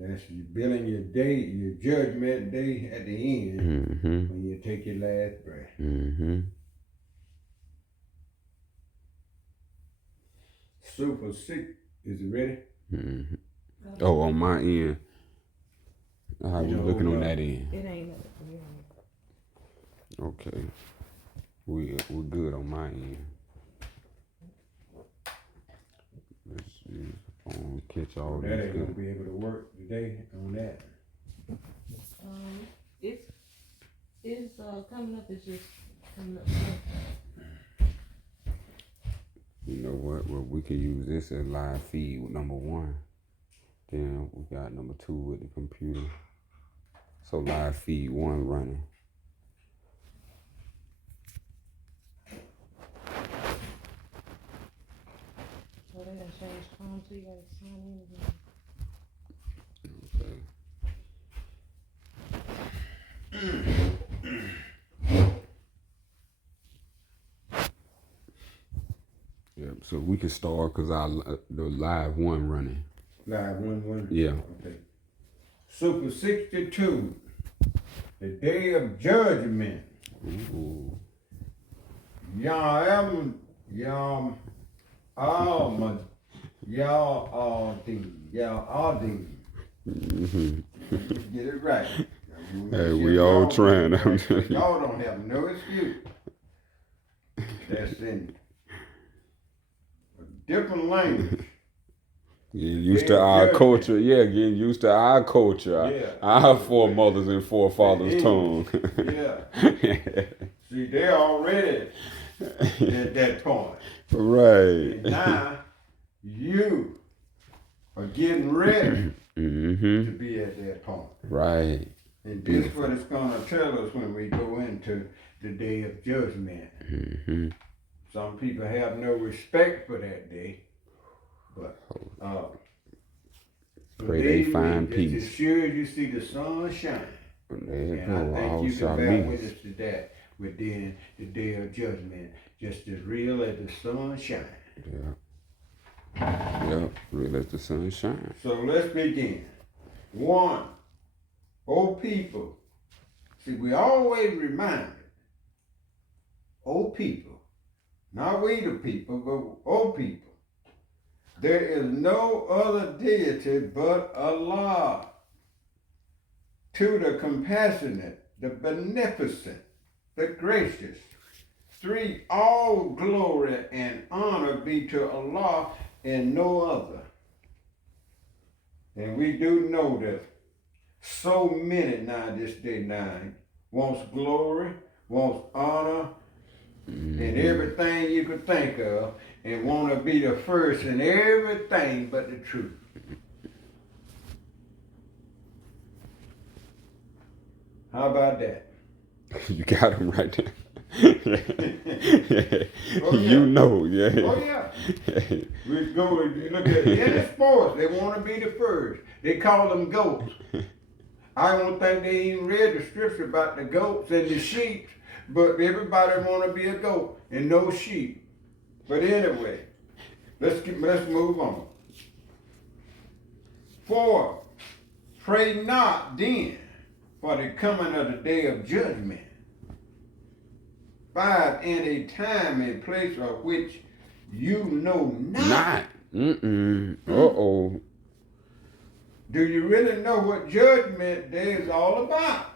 That's you billing your day, your judgment day at the end when you take your last breath. Super sick. Is it ready? Oh, on my end. How we looking on that It end? ain't. Okay. We're good on my end. Let's see. Catch all That this ain't gonna good. be able to work today on that. It's coming up. It's just coming up. You know what? Well, we can use this as live feed with number 1. Then we got number 2 with the computer. So live feed 1 running. So they gotta change phone, so you gotta sign in again. Okay. Yeah, so we can start because the live 1 running. Live 1-1. Yeah. Okay. Super 62. The day of judgment. Ooh. Y'all are the. Get it right. Hey, we all trying. Y'all don't have no excuse. That's in a different language. Getting used to our culture. Yeah, getting used to our culture. Yeah. Our foremothers and forefathers' tongue. Yeah. See, they're already at that point. Right. And now you are getting ready to be at that point. Right. And this is what it's going to tell us when we go into the day of judgment. Some people have no respect for that day, but pray they find peace. As sure as you see the sun shine, There you and go. I think All you can shall bear meet. witness to that within the day of judgment, just as real as the sun shines. Yeah, real as the sun shines. So let's begin. 1, O people. See, we always reminded, O people, not we the people, but O people. There is no other deity but Allah, to the compassionate, the beneficent, the gracious. 3, all glory and honor be to Allah and no other. And we do know that so many now this day now wants glory, wants honor, and everything you could think of, and want to be the first in everything but the truth. How about that? You got him right there. Oh, yeah. You know, yeah. Oh yeah. We go and you look at any sports, they want to be the first. They call them goats. I don't think they even read the scripture about the goats and the sheep, but everybody want to be a goat and no sheep. But anyway, let's move on. 4, pray not then for the coming of the day of judgment. 5, in a time and place of which you know not. Uh-oh. Do you really know what judgment day is all about?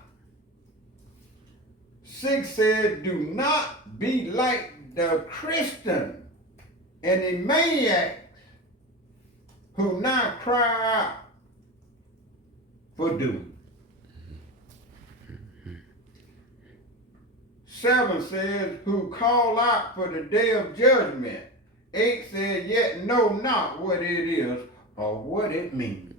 6 says, do not be like the Christian and the maniacs who now cry out for doom. 7 says, who call out for the day of judgment. 8 says, yet know not what it is or what it means.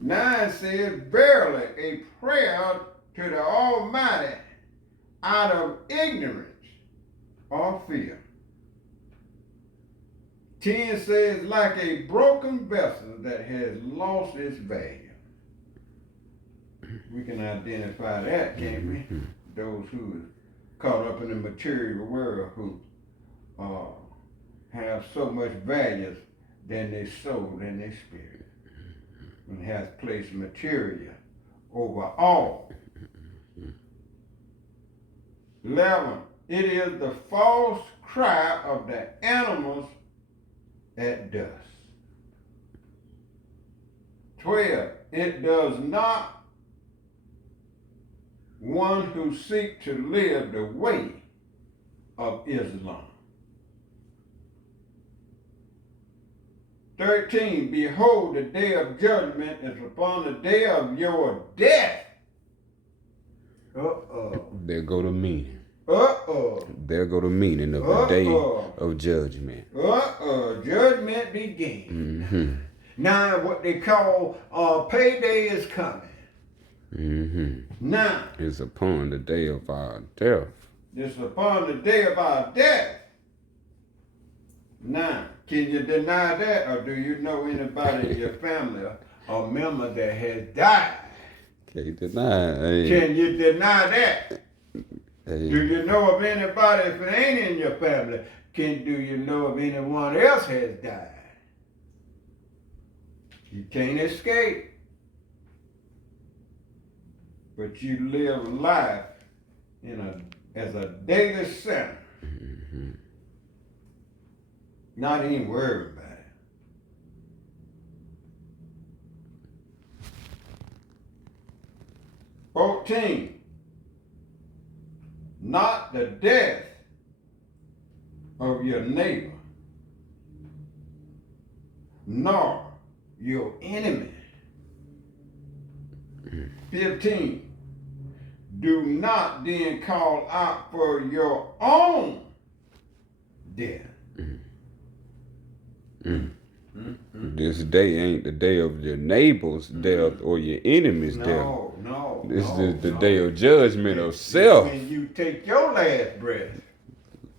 9 says, verily a prayer to the Almighty out of ignorance or fear. 10 says, like a broken vessel that has lost its value. We can identify that, can't we? Those who are caught up in the material world who have so much value than their soul and their spirit. And has placed material over all. 11. It is the false cry of the animals at dusk. 12. It does not one who seek to live the way of Islam. 13. Behold, the day of judgment is upon the day of your death. There go the meaning. There go the meaning of the day of judgment. Judgment begins. Now what they call payday is coming. Now it's upon the day of our death. It's upon the day of our death. Now, can you deny that, or do you know anybody in your family or member that has died? Can't deny. Hey. Can you deny that? Hey. Do you know of anybody, if it ain't in your family, do you know of anyone else has died? You can't escape. But you live life as a daily sinner. Not even worried about it. "14. Not the death of your neighbor, nor your enemy. 15. Do not then call out for your own death." This day ain't the day of your neighbor's death or your enemy's death. No. This is the day of judgment of self. When you take your last breath.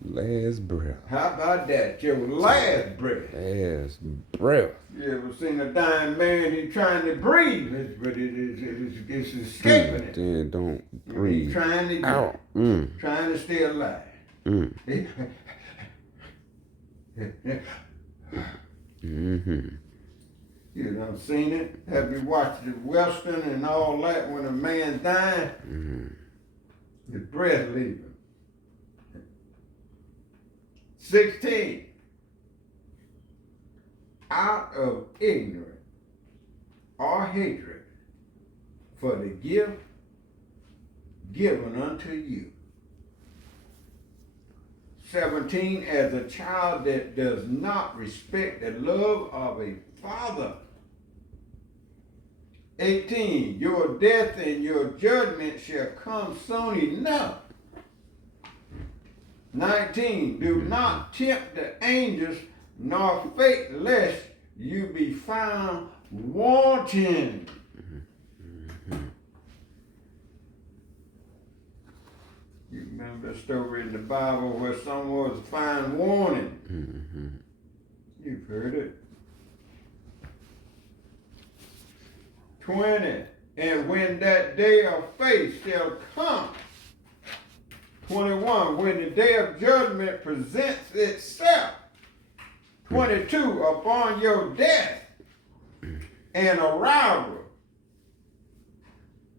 Last breath. How about that? Your last breath. Last breath. You ever seen a dying man? He's trying to breathe, but it's escaping it. Then don't breathe. He's trying to out. Trying to stay alive. You done seen it? Have you watched the Western and all that when a man's dying? His breath leaving. 16. Out of ignorance or hatred for the gift given unto you. 17. As a child that does not respect the love of a father. 18. Your death and your judgment shall come soon enough. 19. Do not tempt the angels nor fate lest you be found wanting. You remember the story in the Bible where someone was found wanting? You've heard it. 20. And when that day of faith shall come. 21. When the day of judgment presents itself. 22. Upon your death and arrival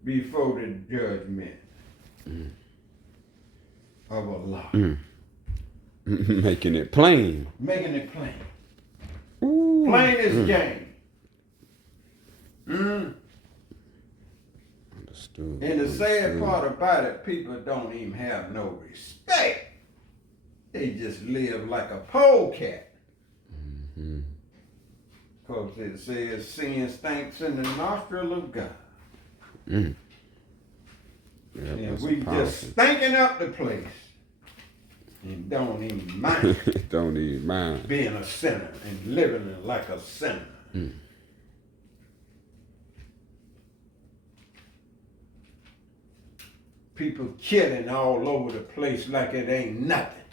before the judgment of Allah. Making it plain. Making it plain. Ooh. Plain as game. Understood. And the sad part about it, people don't even have no respect. They just live like a polecat. Because it says sin stinks in the nostril of God. Yeah, and we just stinking up the place. And don't even mind. Don't even mind. Being a sinner and living like a sinner. People killing all over the place like it ain't nothing.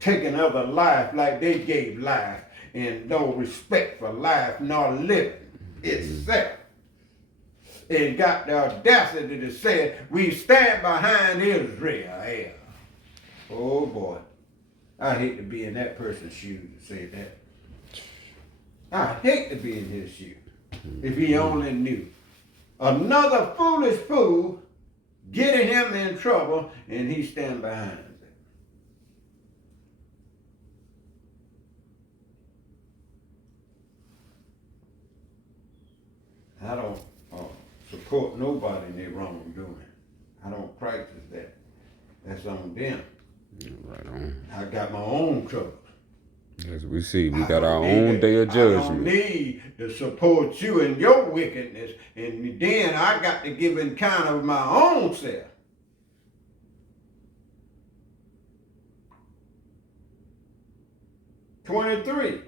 Taking other life like they gave life and no respect for life nor living itself. And got the audacity to say, we stand behind Israel. Oh boy. I hate to be in that person's shoes to say that. I hate to be in his shoes. If he only knew. Another foolish fool getting him in trouble and he stand behind it. I don't support nobody in their wrongdoing. I don't practice that. That's on them. Right on. I got my own troubles. As we see, we I got our don't need own to- day of I don't judgment. need to support you in your wickedness, and then I got to give account of my own self. "23.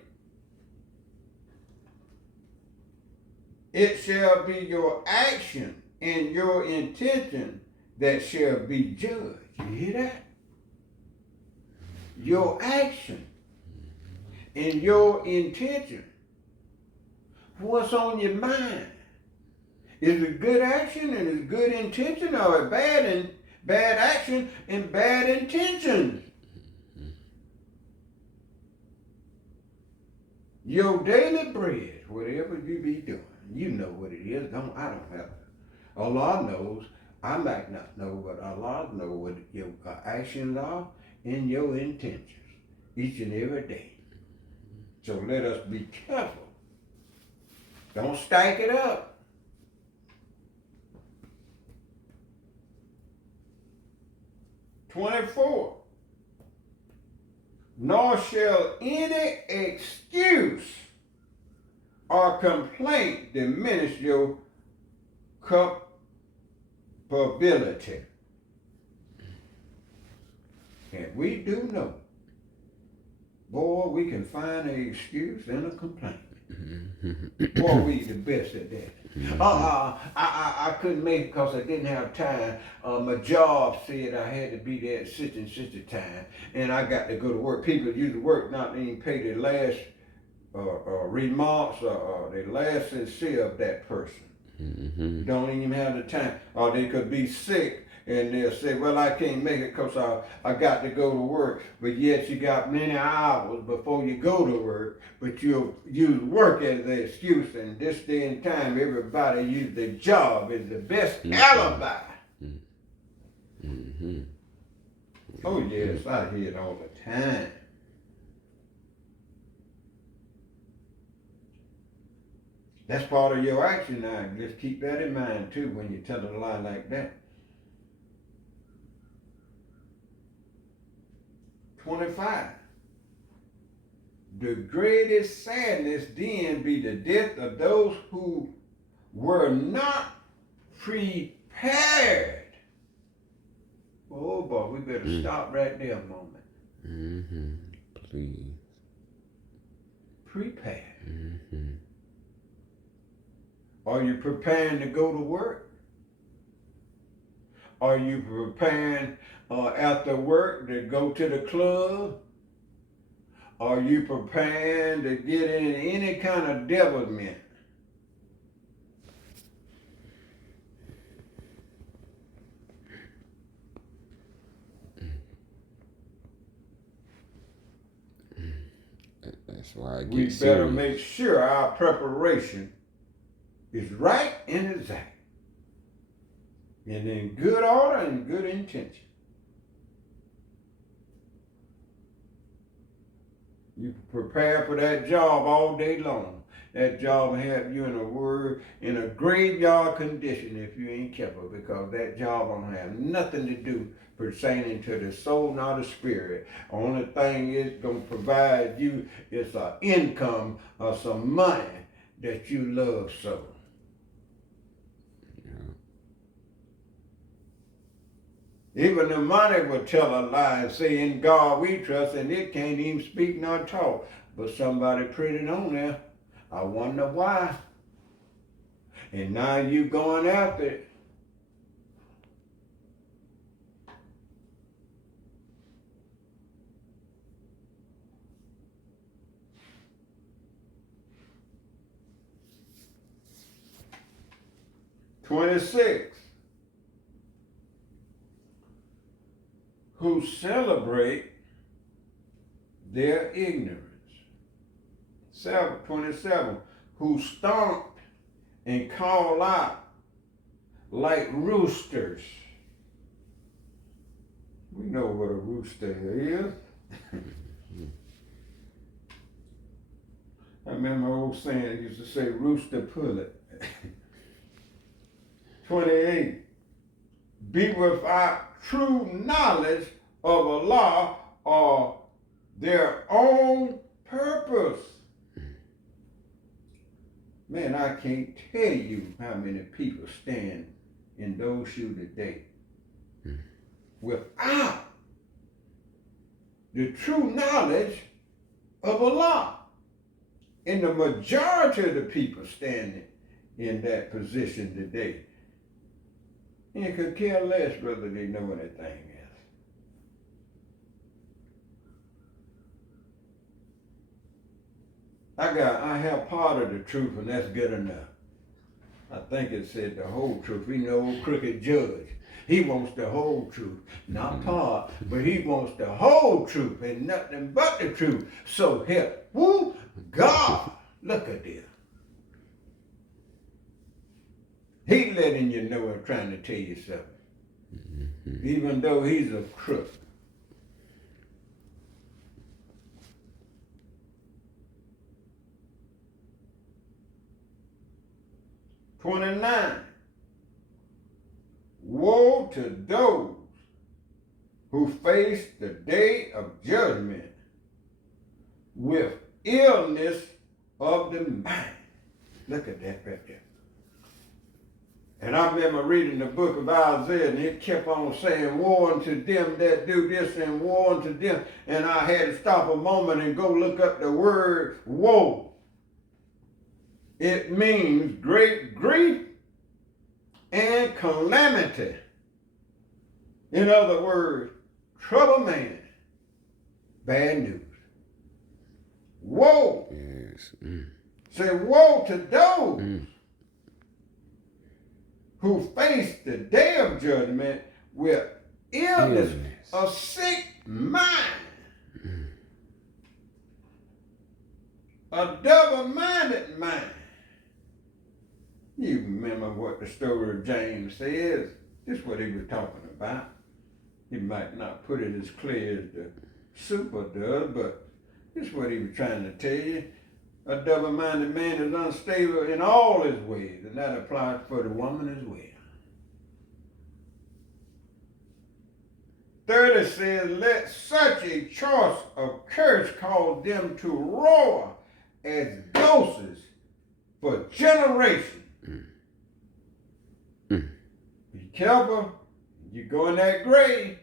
It shall be your action and your intention that shall be judged." You hear that? Your action and your intention. What's on your mind? Is it good action and is good intention, or bad action and bad intention? Your daily bread, whatever you be doing, you know what it is. I don't have to. Allah knows. I might not know, but Allah knows what your actions are and your intentions each and every day. So let us be careful. Don't stack it up. "24. Nor shall any excuse or complaint diminish your culpability." And we do know, boy, we can find an excuse and a complaint. Boy, we the best at that. I couldn't make it because I didn't have time. My job said I had to be there at such and such a time, and I got to go to work. People usually work not even pay their last remarks or their last sincere of that person. Don't even have the time. Or they could be sick and they'll say, "Well, I can't make it because I got to go to work." But yet you got many hours before you go to work, but you'll use work as the excuse. And this day and time, everybody uses the job as the best alibi. Oh yes, I hear it all the time. That's part of your action now. Just keep that in mind too when you tell a lie like that. 25. The greatest sadness then be the death of those who were not prepared. Oh boy, we better stop right there a moment. Please. Prepared. Are you preparing to go to work? Are you preparing after work to go to the club? Are you preparing to get in any kind of devilment? That's why I get We serious. better make sure our preparation is right and exact. And in good order and good intention. You prepare for that job all day long. That job will have you in a graveyard condition if you ain't careful, because that job don't have nothing to do pertaining to the soul nor the spirit. Only thing it's gonna provide you is an income or some money that you love so. Even the money will tell a lie and say, "In God we trust," and it can't even speak nor talk. But somebody put it on there. I wonder why. And now you going after it. "26. Who celebrate their ignorance. 27, who stomped and called out like roosters. We know what a rooster is. I remember an old saying that used to say, rooster pull it. 28, be without true knowledge of Allah or their own purpose. Man, I can't tell you how many people stand in those shoes today without the true knowledge of Allah. And the majority of the people standing in that position today, and could care less whether they know anything else. I have part of the truth, and that's good enough. I think it said the whole truth. We know old crooked judge. He wants the whole truth, not part, but he wants the whole truth and nothing but the truth. So help, woo, God, look at this. He letting you know and trying to tell you something, even though he's a crook. "29, woe to those who face the day of judgment with illness of the mind." Look at that right there. And I remember reading the book of Isaiah, and it kept on saying, woe unto them that do this and woe unto them. And I had to stop a moment and go look up the word woe. It means great grief and calamity. In other words, trouble man, bad news. Woe. Yes. Say woe to those who face the day of judgment with illness, a sick mind, a double-minded mind. You remember what the story of James says. This is what he was talking about. He might not put it as clear as the super does, but this is what he was trying to tell you. A double-minded man is unstable in all his ways, and that applies for the woman as well. 30 says, let such a choice of courage cause them to roar as ghosts for generations. Be careful, you go in that grave.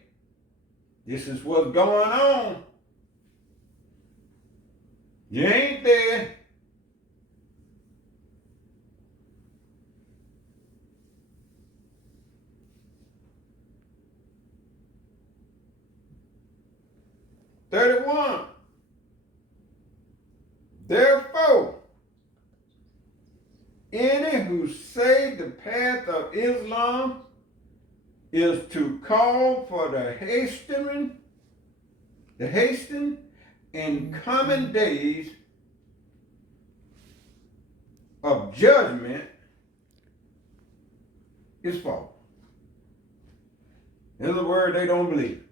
This is what's going on. You ain't there. "31, therefore, any who say the path of Islam is to call for the hastening and coming days of judgment is false." In other words, they don't believe.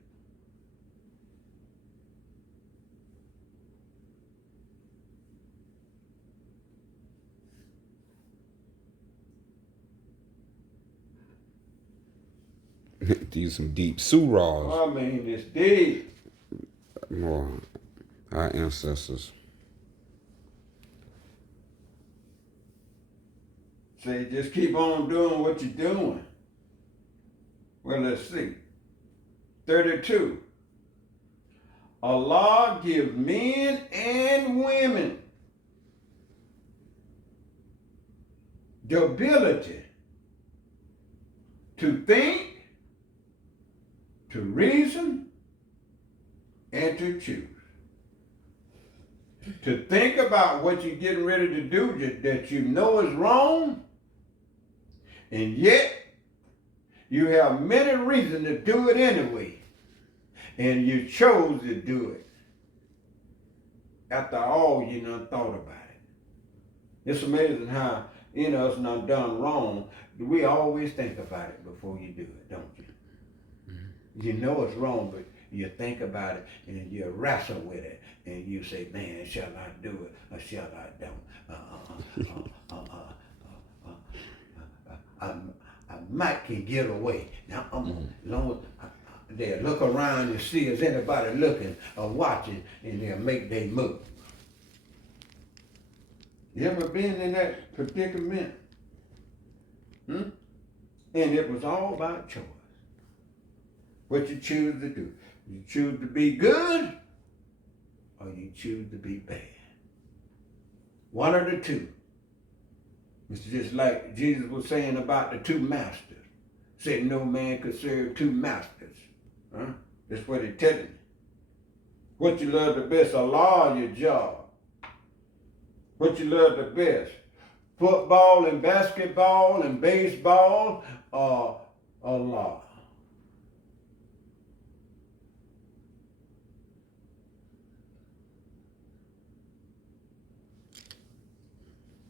These some deep surahs. I mean, it's deep. More our ancestors. Say, just keep on doing what you're doing. Well, let's see. 32, Allah gives men and women the ability to think, to reason, and to choose. To think about what you're getting ready to do that you know is wrong, and yet you have many reasons to do it anyway, and you chose to do it. after all you done thought about it. It's amazing how in us not done wrong, we always think about it before you do it, don't you? You know it's wrong, but you think about it and you wrestle with it and you say, man, shall I do it or shall I don't? I might can get away. Now, as long as they'll look around and see if anybody looking or watching and they'll make their move. You ever been in that predicament? And it was all about choice. What you choose to do. You choose to be good or you choose to be bad. One of the two. It's just like Jesus was saying about the two masters. Said no man could serve two masters. That's what he's telling you. What you love the best, Allah or your job? What you love the best? Football and basketball and baseball or Allah?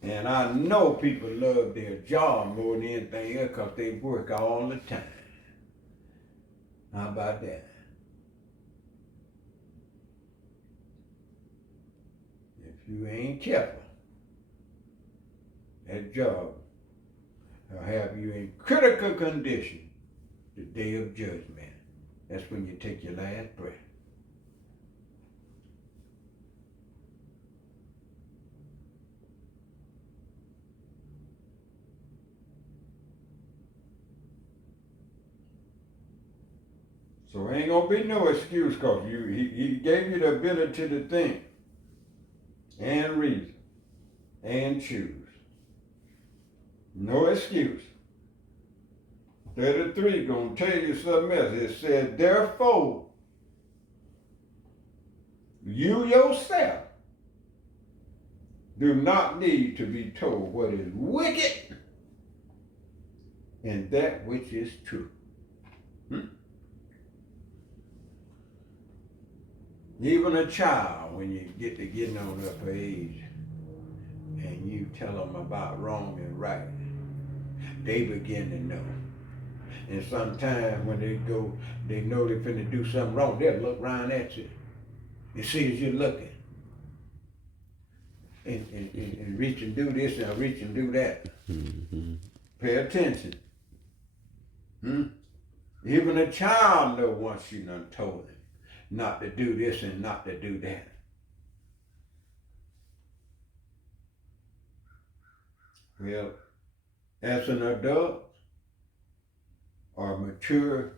And I know people love their job more than anything else because they work all the time. How about that? If you ain't careful, that job will have you in critical condition the day of judgment. That's when you take your last breath. So ain't gonna be no excuse because he gave you the ability to think and reason and choose. No excuse. 33 gonna tell you something else. It said, therefore, you yourself do not need to be told what is wicked and that which is true. Even a child, when you get to getting on up age and you tell them about wrong and right, they begin to know. And sometimes when they know they're finna do something wrong, they'll look around at you and see as you're looking. And reach and do this and reach and do that. Pay attention. Even a child knows once you done told him not to do this and not to do that. Well, as an adult or a mature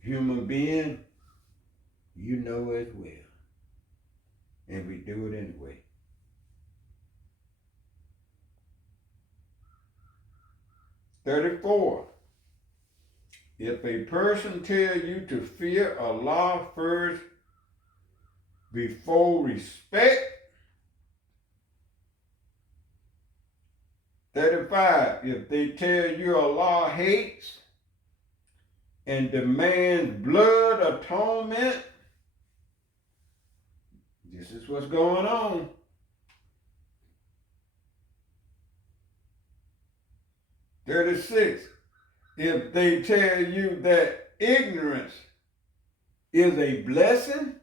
human being, you know as well. And we do it anyway. "34. If a person tell you to fear Allah first before respect." 35. If they tell you Allah hates and demands blood atonement, this is what's going on. 36. If they tell you that ignorance is a blessing,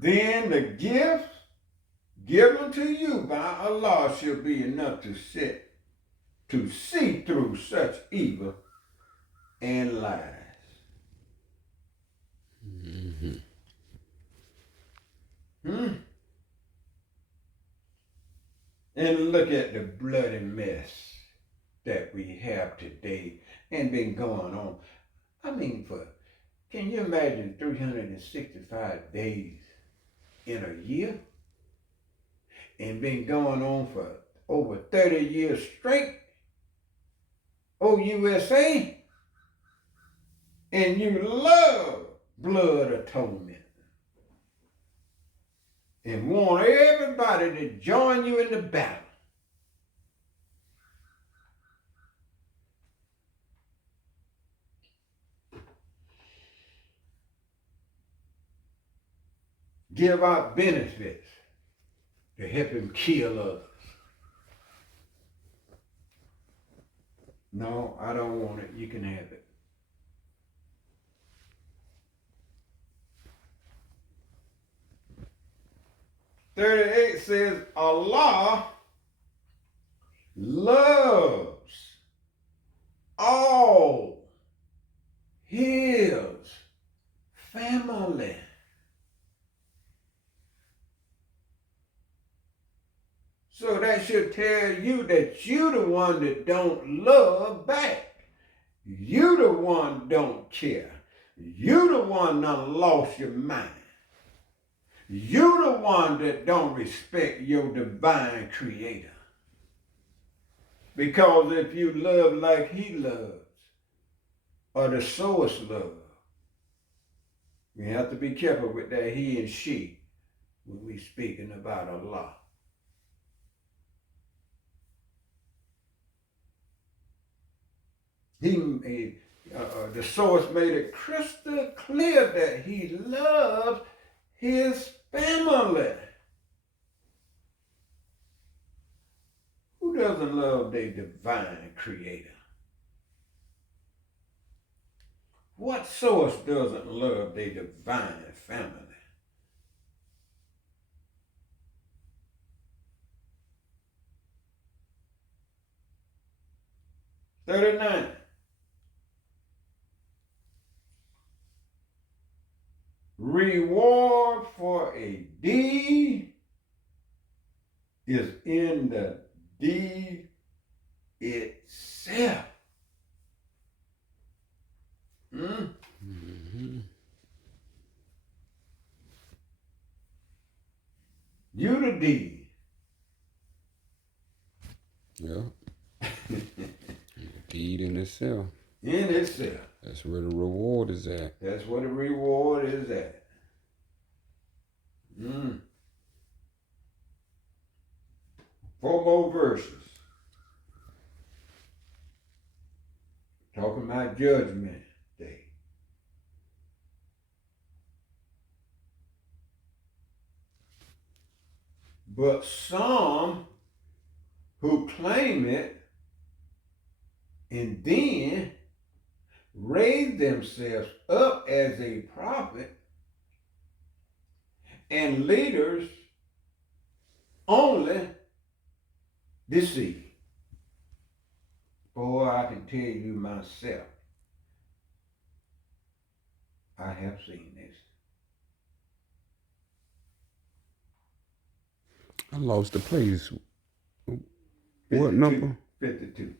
then the gifts given to you by Allah shall be enough to see through such evil and lies. And look at the bloody mess that we have today and been going on. I mean, can you imagine 365 days in a year? And been going on for over 30 years straight. USA. And you love blood atonement. And want everybody to join you in the battle. give out benefits to help him kill others. No, I don't want it. You can have it. "38 says Allah loves all his family. So that should tell you that you the one that don't love back. You the one don't care. You the one done lost your mind. You the one that don't respect your divine creator. Because if you love like he loves, or the source love, we have to be careful with that he and she when we speaking about Allah. The source made it crystal clear that he loves his family. Who doesn't love their divine creator? What source doesn't love their divine family? "39. Reward for a deed is in the deed itself." Mm-hmm. You the deed. Yeah. Deed in itself. In itself. That's where the reward is at. That's where the reward is at. 4 more verses. Talking about Judgment Day. "But some who claim it and then raise themselves up as a prophet and leaders only deceive." Boy, I can tell you myself, I have seen this. I lost the place. 52, What number 52.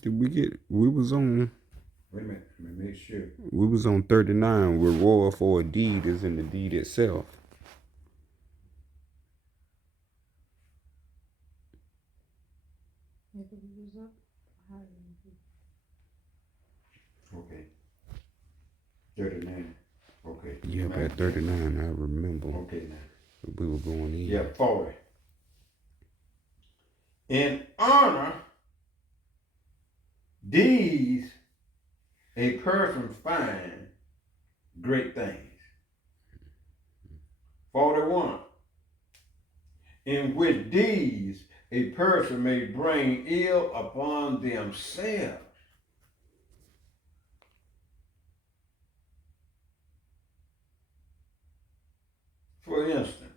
did we get? We was on. Wait a minute, let me make sure. We was on 39. Reward for a deed is in the deed itself. Okay. 39. Okay. Yep, at 39, I remember. Okay now. We were going in. Yeah, 40. "In honor these a person find great things." 41. "In which deeds a person may bring ill upon themselves." For instance,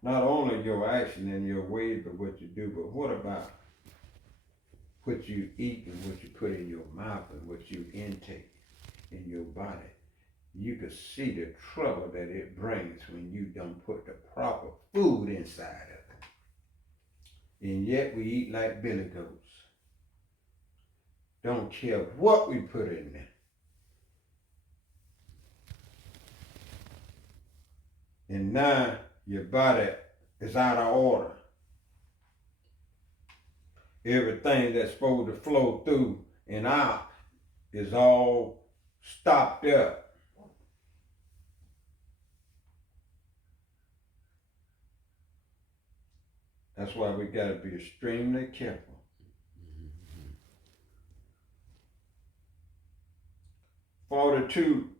not only your action and your ways of what you do, but what about what you eat and what you put in your mouth and what you intake in your body? You can see the trouble that it brings when you don't put the proper food inside of it. And yet we eat like billy goats. Don't care what we put in there. And now your body is out of order. Everything that's supposed to flow through and out is all stopped up. That's why we got to be extremely careful. 42,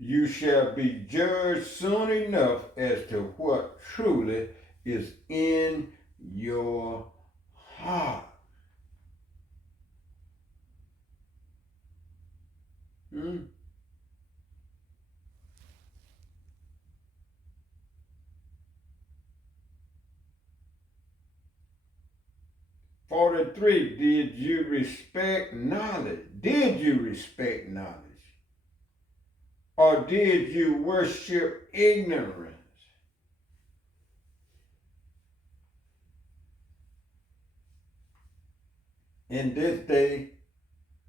you shall be judged soon enough as to what truly is in your heart. Hmm? 43, did you respect knowledge? Did you respect knowledge? Or did you worship ignorance? In this day,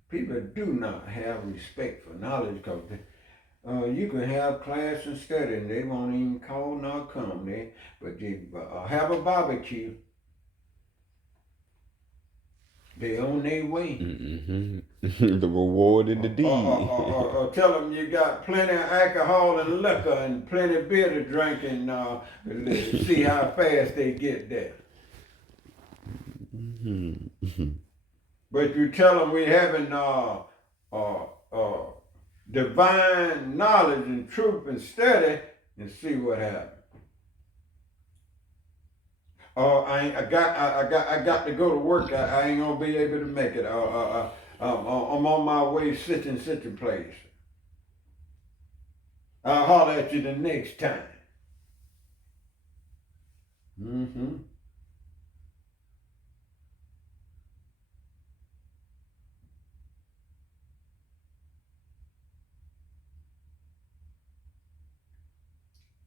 people do not have respect for knowledge because you can have class and study and they won't even call nor come. But they have a barbecue. They on their way. Mm-hmm. The reward in the deed. Or tell them you got plenty of alcohol and liquor and plenty of beer to drink and see how fast they get there. Mm-hmm. But you tell them we having divine knowledge and truth and study and see what happens. I got to go to work. I ain't gonna be able to make it. I'm on my way such and such a place. I'll holler at you the next time. Mm-hmm.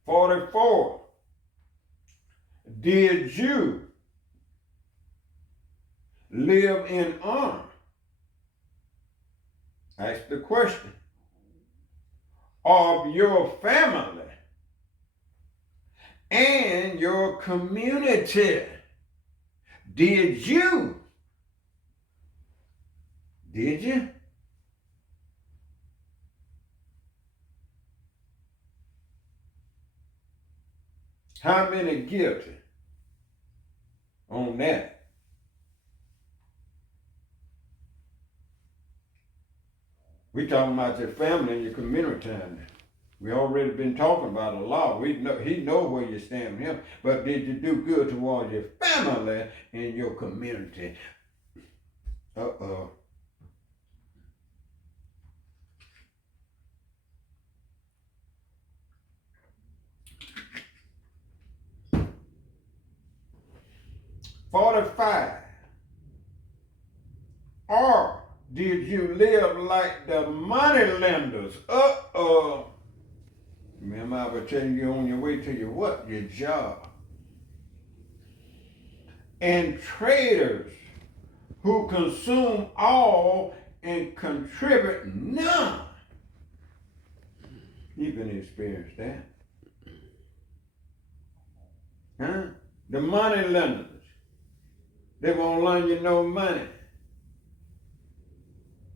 "44. Did you live in honor?" Ask the question. "Of your family and your community. Did you? Did you?" How many guilty on that? We talking about your family and your community now. We already been talking about the law. He know where you stand with him. But did you do good towards your family and your community? Uh-oh. "45. Or did you live like the money lenders?" Uh-oh. Remember I was telling you on your way to your what? Your job. "And traders who consume all and contribute none." You can experience that. Huh? The money lenders. They won't lend you no money.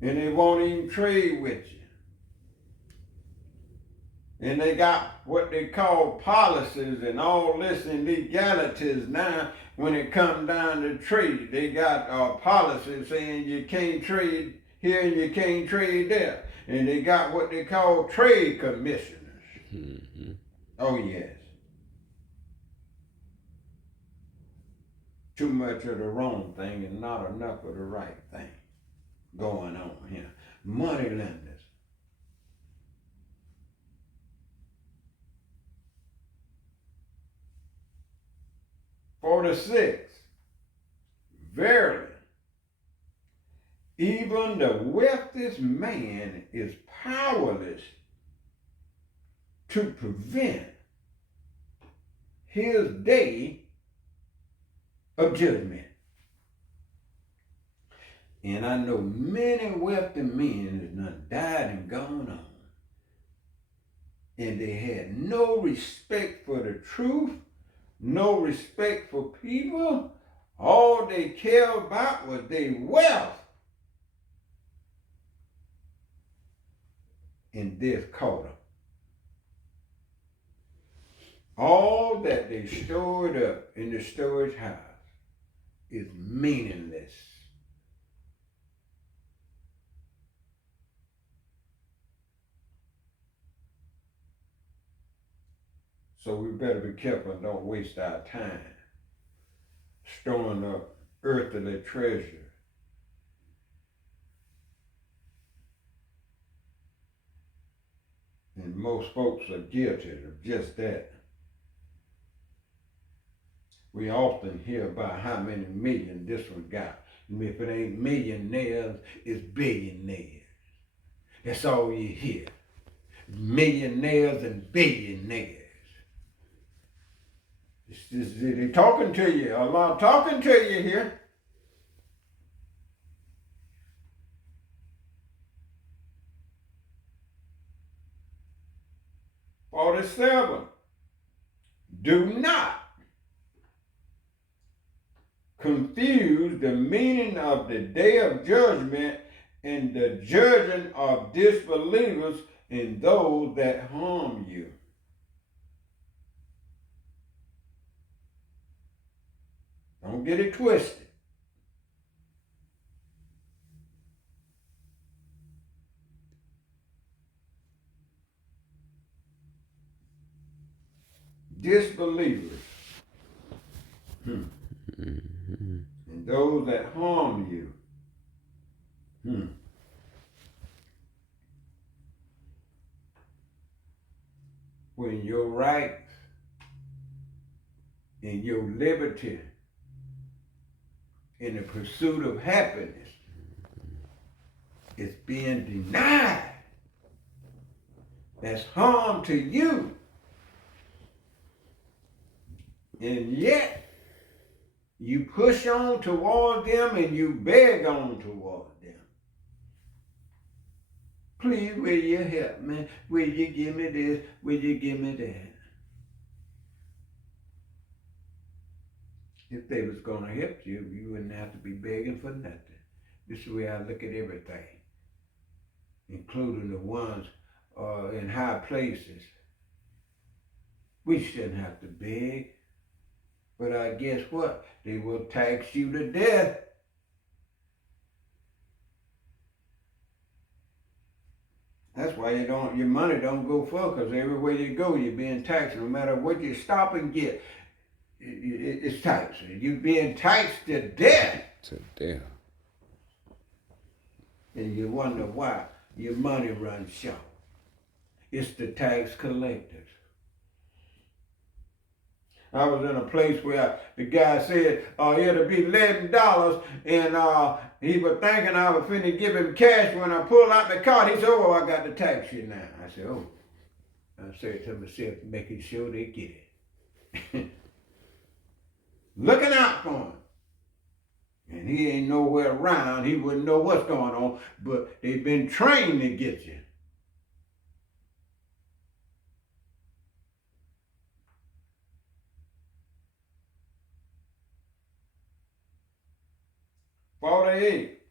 And they won't even trade with you. And they got what they call policies and all this and legalities now when it comes down to trade. They got policies saying you can't trade here and you can't trade there. And they got what they call trade commissioners. Mm-hmm. Oh, yes. Too much of the wrong thing and not enough of the right thing going on here. Money lenders. 46. Verily, even the wealthiest man is powerless to prevent his day of judgment. And I know many wealthy men that done died and gone on. And they had no respect for the truth, no respect for people. All they cared about was their wealth. And death caught them. All that they stored up in the storage house is meaningless. So we better be careful and don't waste our time storing up earthly treasure. And most folks are guilty of just that. We often hear about how many million this one got. And if it ain't millionaires, it's billionaires. That's all you hear. Millionaires and billionaires. They're talking to you. Allah talking to you here. "47. Do not confuse the meaning of the day of judgment and the judging of disbelievers and those that harm you." Don't get it twisted. Disbelievers and those that harm you. When your rights and your liberty in the pursuit of happiness is being denied, that's harm to you. And yet, you push on toward them and you beg on toward them. "Please, will you help me? Will you give me this? Will you give me that?" If they was going to help you, you wouldn't have to be begging for nothing. This is the way I look at everything, including the ones in high places. We shouldn't have to beg. But I guess what? They will tax you to death. That's why your money don't go far, because everywhere you go, you're being taxed. No matter what you stop and get, it's taxed. You're being taxed to death. To death. And you wonder why your money runs short. It's the tax collectors. I was in a place where the guy said it'll be $11, and he was thinking I was finna give him cash. When I pulled out the card, he said, "Oh, I got to tax you now." I said, "Oh." I said to myself, making sure they get it. Looking out for him. And he ain't nowhere around. He wouldn't know what's going on, but they've been trained to get you. "48.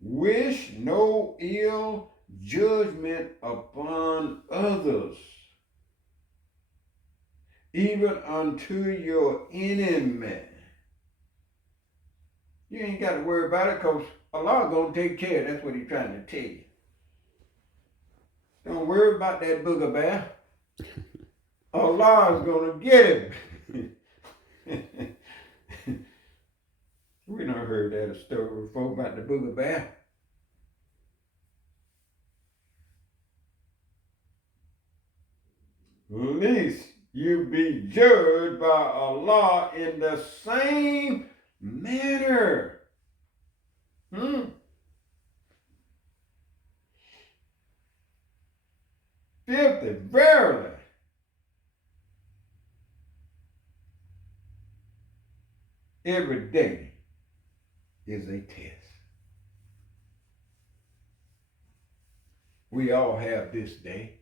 Wish no ill judgment upon others, even unto your enemy." You ain't got to worry about it, because Allah gonna take care. That's what he's trying to tell you. Don't worry about that booger bear. Allah's gonna get him. We done heard that story before about the booger bear. "Least you be judged by Allah in the same manner." 50. Verily, every day is a test. We all have this day.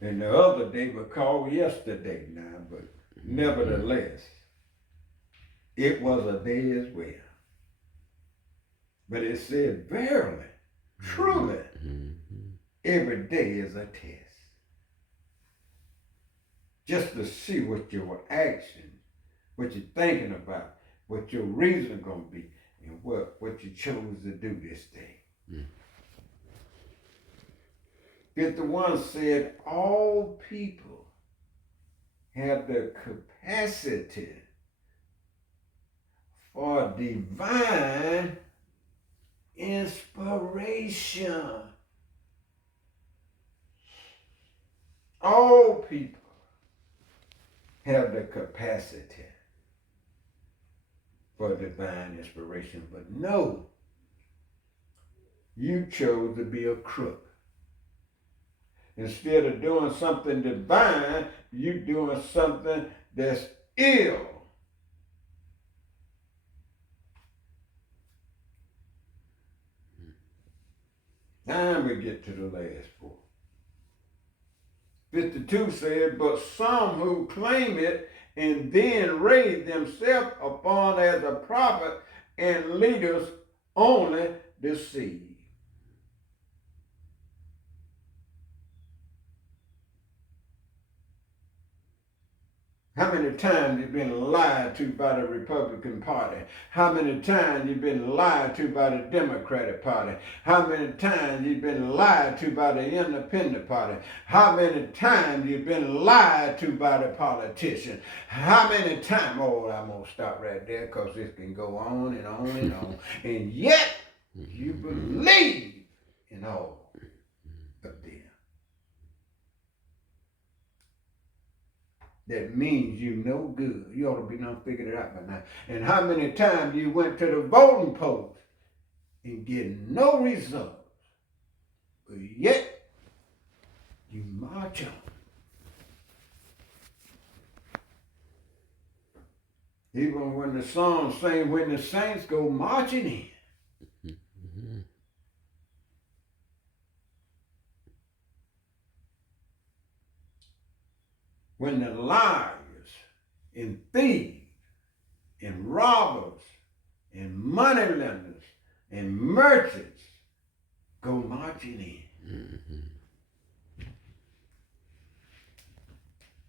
And the other day was called yesterday now, but nevertheless, it was a day as well. But it said, verily, truly, every day is a test. Just to see what your actions, what you're thinking about, what your reason gonna be, and what you chose to do this day. 51 said, all people have the capacity for divine inspiration. All people have the capacity for divine inspiration, but no, you chose to be a crook. Instead of doing something divine, you doing something that's ill. Now we get to the last four. 52 said, but some who claim it and then raise themselves upon as a prophet and leaders only deceive. How many times you've been lied to by the Republican Party? How many times you've been lied to by the Democratic Party? How many times you've been lied to by the Independent Party? How many times you've been lied to by the politician? How many times? Oh, I'm going to stop right there because this can go on and on and on. And yet, you believe in all of them. That means you no good. You ought to be done figured it out by now. And how many times you went to the voting post and get no results, but yet you march on. Even when the song sing, when the saints go marching in. When the liars and thieves and robbers and moneylenders and merchants go marching in.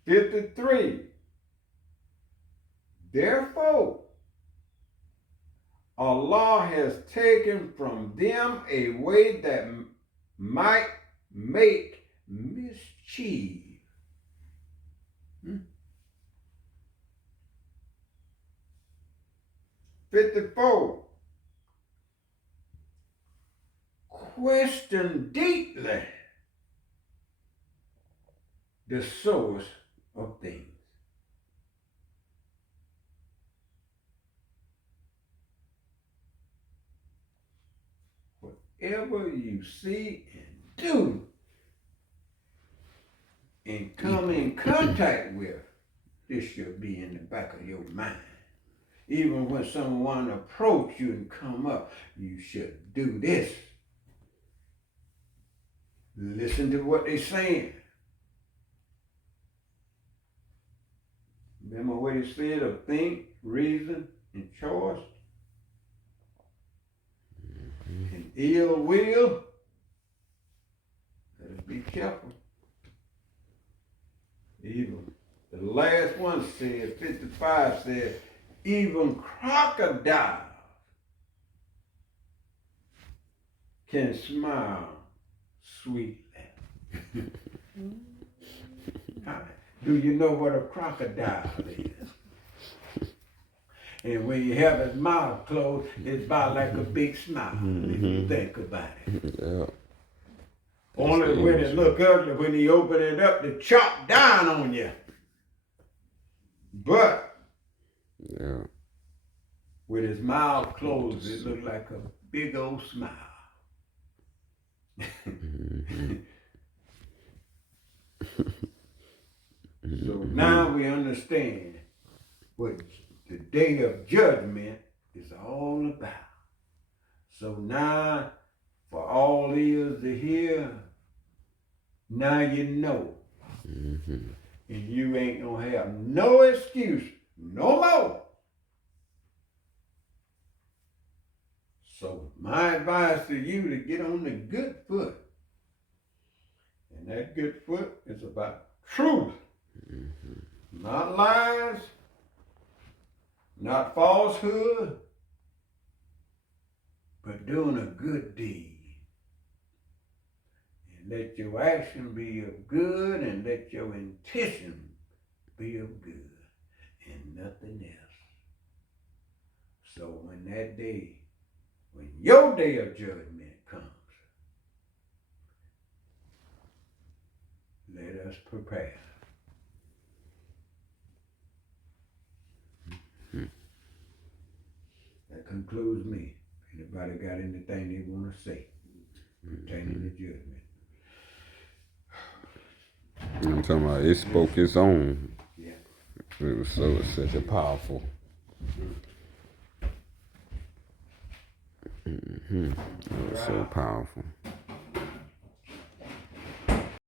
53. Therefore, Allah has taken from them a way that might make mischief. 54. Question deeply the source of things. Whatever you see and do and come in contact with, this should be in the back of your mind. Even when someone approach you and come up, you should do this. Listen to what they're saying. Remember what he said of think, reason, and choice? And ill will. Let us be careful. Even the last one said, 55 said, even crocodiles can smile sweetly. Do you know what a crocodile is? And when you have his mouth closed, it's about like a big smile, if you think about it. Yeah. Only when it look ugly, when he open it up to chop down on you. But yeah, with his mouth closed, it look like a big old smile. So now we understand what the day of judgment is all about. So now, for all ears to hear, now you know. And you ain't gonna have no excuse no more. So my advice to you to get on the good foot. And that good foot is about truth. Not lies, not falsehood, but doing a good deed. let your action be of good, and let your intention be of good, and nothing else. So when that day, when your day of judgment comes, let us prepare. That concludes me. Anybody got anything they want to say pertaining to judgment? I'm talking about it spoke its own. Yeah. It was such a powerful. It was so powerful.